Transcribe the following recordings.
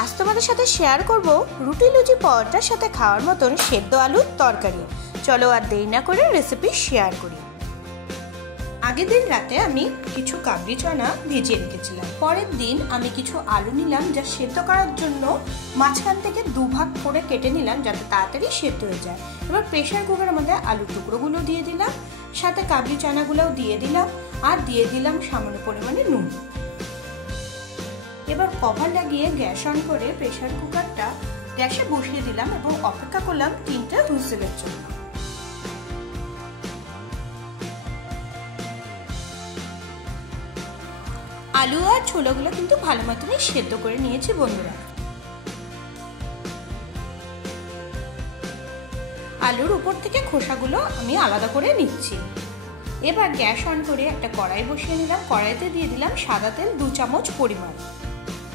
আজ তোমাদের সাথে শেয়ার করব রুটি লুচি পরোটার সাথে খাওয়ার মতন সেদ্ধ আলুর তরকারি। চলো আর দেরি না করে রেসিপি শেয়ার করি। আগের দিন রাতে আমি কিছু কাবলি চানা ভিজিয়ে রেখেছিলাম। পরের দিন আমি কিছু আলু নিলাম, যা সেদ্ধ করার জন্য মাঝখান থেকে দুভাগ করে কেটে নিলাম যাতে তাড়াতাড়ি সেদ্ধ হয়ে যায়। এবার প্রেসার কুকারের মধ্যে আলু টুকরোগুলো দিয়ে দিলাম, সাথে কাবলি চানাগুলোও দিয়ে দিলাম, আর দিয়ে দিলাম সামান্য পরিমাণে নুন। এবার কভার লাগিয়ে গ্যাস অন করে প্রেসার কুকারটা গ্যাসে বসিয়ে দিলাম এবং অপেক্ষা করলাম 3টে হুইসেলের জন্য। আলু আর ছোলাগুলো কিন্তু ভালো মতনই সেদ্ধ করে নিয়েছি বন্ধুরা। আলুর উপর থেকে খোসাগুলো আমি আলাদা করে নিচ্ছি। এবার গ্যাস অন করে একটা কড়াই বসিয়ে নিলাম। কড়াইতে দিয়ে দিলাম সাদা তেল 2 চামচ পরিমাণ।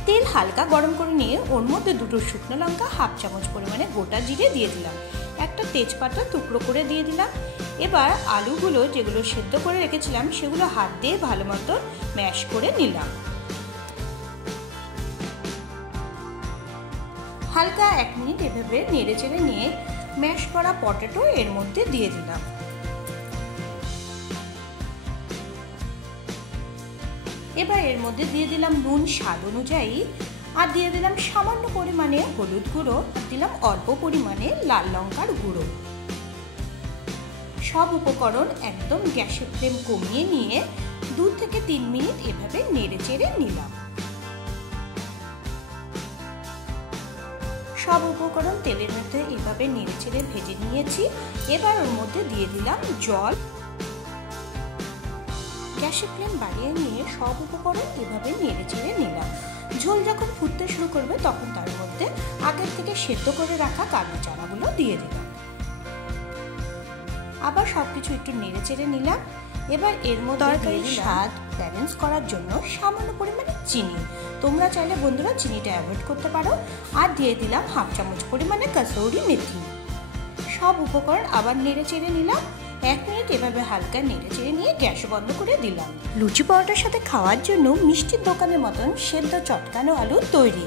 তেল হালকা গরম করে নিয়ে ওর মধ্যে 2টো শুকনো লঙ্কা, 1/2 চামচ পরিমাণে গোটা জিরে দিয়ে দিলাম, একটা তেজপাতা টুকরো করে দিয়ে দিলাম। এবার আলুগুলো যেগুলো সেদ্ধ করে রেখেছিলাম সেগুলো হাত দিয়ে ভালো মতো ম্যাশ করে নিলাম। হালকা 1 মিনিট এভাবে নেড়ে চেড়ে নিয়ে ম্যাশ করা পটেটো এর মধ্যে দিয়ে দিলাম। এবার এর মধ্যে দিয়ে দিলাম নুন স্বাদ অনুযায়ী, আর দিয়ে দিলাম সামান্য পরিমাণে হলুদ গুঁড়ো, আর দিলাম অল্প পরিমাণে লাল লঙ্কার গুঁড়ো। সব উপকরণ একদম গ্যাসের ফ্লেম কমিয়ে নিয়ে 2 থেকে 3 মিনিট এভাবে নেড়ে চেড়ে নিলাম। সব উপকরণ তেলের মধ্যে এভাবে নেড়ে চেড়ে ভেজে নিয়েছি। এবার ওর মধ্যে দিয়ে দিলাম জল। গ্যাসের ফ্লেম বাড়িয়ে নিয়ে সব উপকরণ এভাবে নেড়ে চেড়ে নিলাম। ঝোল যখন ফুটতে শুরু করবে তখন তার মধ্যে আগের থেকে সেদ্ধ করে রাখা কাবলি চানাগুলো দিয়ে দিলাম। আবার সবকিছু একটু নেড়ে চেড়ে নিলাম। এবার এর মধ্যে তরকারির স্বাদ ব্যালেন্স করার জন্য সামান্য পরিমাণে চিনি, তোমরা চাইলে বন্ধুরা চিনিটা অ্যাভয়েড করতে পারো, আর দিয়ে দিলাম 1/2 চামচ পরিমাণে কাসুরি মেথি। সব উপকরণ আবার নেড়ে চেড়ে নিলাম। 1 মিনিট এভাবে হালকা নেড়ে চেড়ে নিয়ে গ্যাস বন্ধ করে দিলাম। লুচি পরোটার সাথে খাওয়ার জন্য মিষ্টির দোকানের মতন সেদ্ধ চটকানো আলু তৈরি।